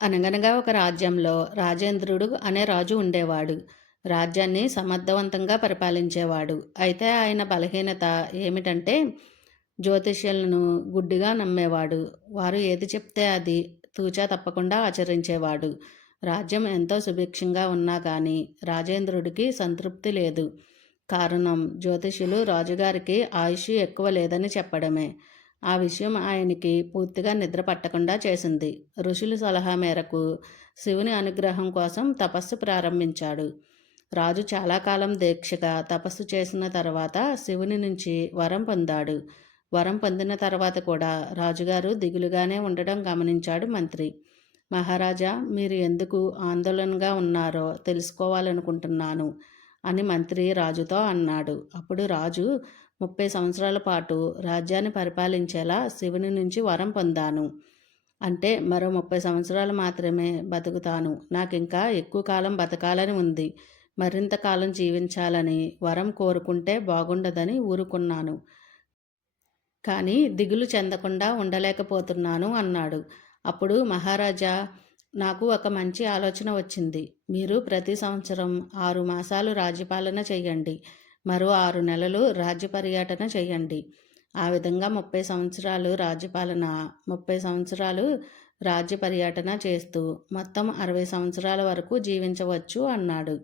అనగనగా ఒక రాజ్యంలో రాజేంద్రుడు అనే రాజు ఉండేవాడు. రాజ్యాన్ని సమర్థవంతంగా పరిపాలించేవాడు. అయితే ఆయన బలహీనత ఏమిటంటే జ్యోతిష్యులను గుడ్డిగా నమ్మేవాడు. వారు ఏది చెప్తే అది తూచా తప్పకుండా ఆచరించేవాడు. రాజ్యం ఎంతో సుభిక్షంగా ఉన్నా కానీ రాజేంద్రుడికి సంతృప్తి లేదు. కారణం జ్యోతిష్యులు రాజుగారికి ఆయుష్ ఎక్కువ లేదని చెప్పడమే. ఆ విషయం ఆయనకి పూర్తిగా నిద్ర పట్టకుండా చేసింది. ఋషుల సలహా మేరకు శివుని అనుగ్రహం కోసం తపస్సు ప్రారంభించాడు. రాజు చాలా కాలం దీక్షగా తపస్సు చేసిన తర్వాత శివుని నుంచి వరం పొందాడు. వరం పొందిన తర్వాత కూడా రాజుగారు దిగులుగానే ఉండడం గమనించాడు మంత్రి. మహారాజా మీరు ఎందుకు ఆందోళనగా ఉన్నారో తెలుసుకోవాలనుకుంటున్నాను. అని మంత్రి రాజుతో అన్నాడు. అప్పుడు రాజు ముప్పై సంవత్సరాల పాటు రాజ్యాన్ని పరిపాలించేలా శివుని నుంచి వరం పొందాను. అంటే మరో ముప్పై సంవత్సరాలు మాత్రమే బతుకుతాను. నాకు ఇంకా ఎక్కువ కాలం బతకాలని ఉంది. మరింత కాలం జీవించాలని వరం కోరుకుంటే బాగుండదని ఊరుకున్నాను. కానీ దిగులు చెందకుండా ఉండలేకపోతున్నాను అన్నాడు. అప్పుడు మహారాజా నాకు ఒక మంచి ఆలోచన వచ్చింది. మీరు ప్రతి సంవత్సరం ఆరు మాసాలు రాజ్యపాలన చేయండి. మరో ఆరు నెలలు రాజ్య పర్యటన చేయండి. ఆ విధంగా ముప్పై సంవత్సరాలు రాజ్యపాలన ముప్పై సంవత్సరాలు రాజ్య పర్యటన చేస్తూ మొత్తం అరవై సంవత్సరాల వరకు జీవించవచ్చు అన్నాడు.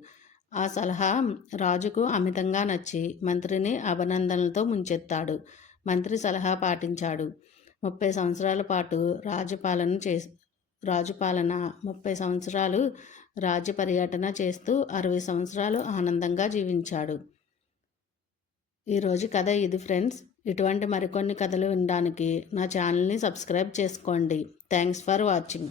ఆ సలహా రాజుకు అమితంగా నచ్చి మంత్రిని అభినందనలతో ముంచెత్తాడు. మంత్రి సలహా పాటించాడు. ముప్పై సంవత్సరాల పాటు రాజ్యపాలన చే రాజుపాలన ముప్పై సంవత్సరాలు రాజ్య పర్యటన చేస్తూ అరవై సంవత్సరాలు ఆనందంగా జీవించాడు. ఈరోజు కథ ఇది ఫ్రెండ్స్. ఇటువంటి మరికొన్ని కథలు వినడానికి నా ఛానల్ని సబ్స్క్రైబ్ చేసుకోండి. Thanks for watching.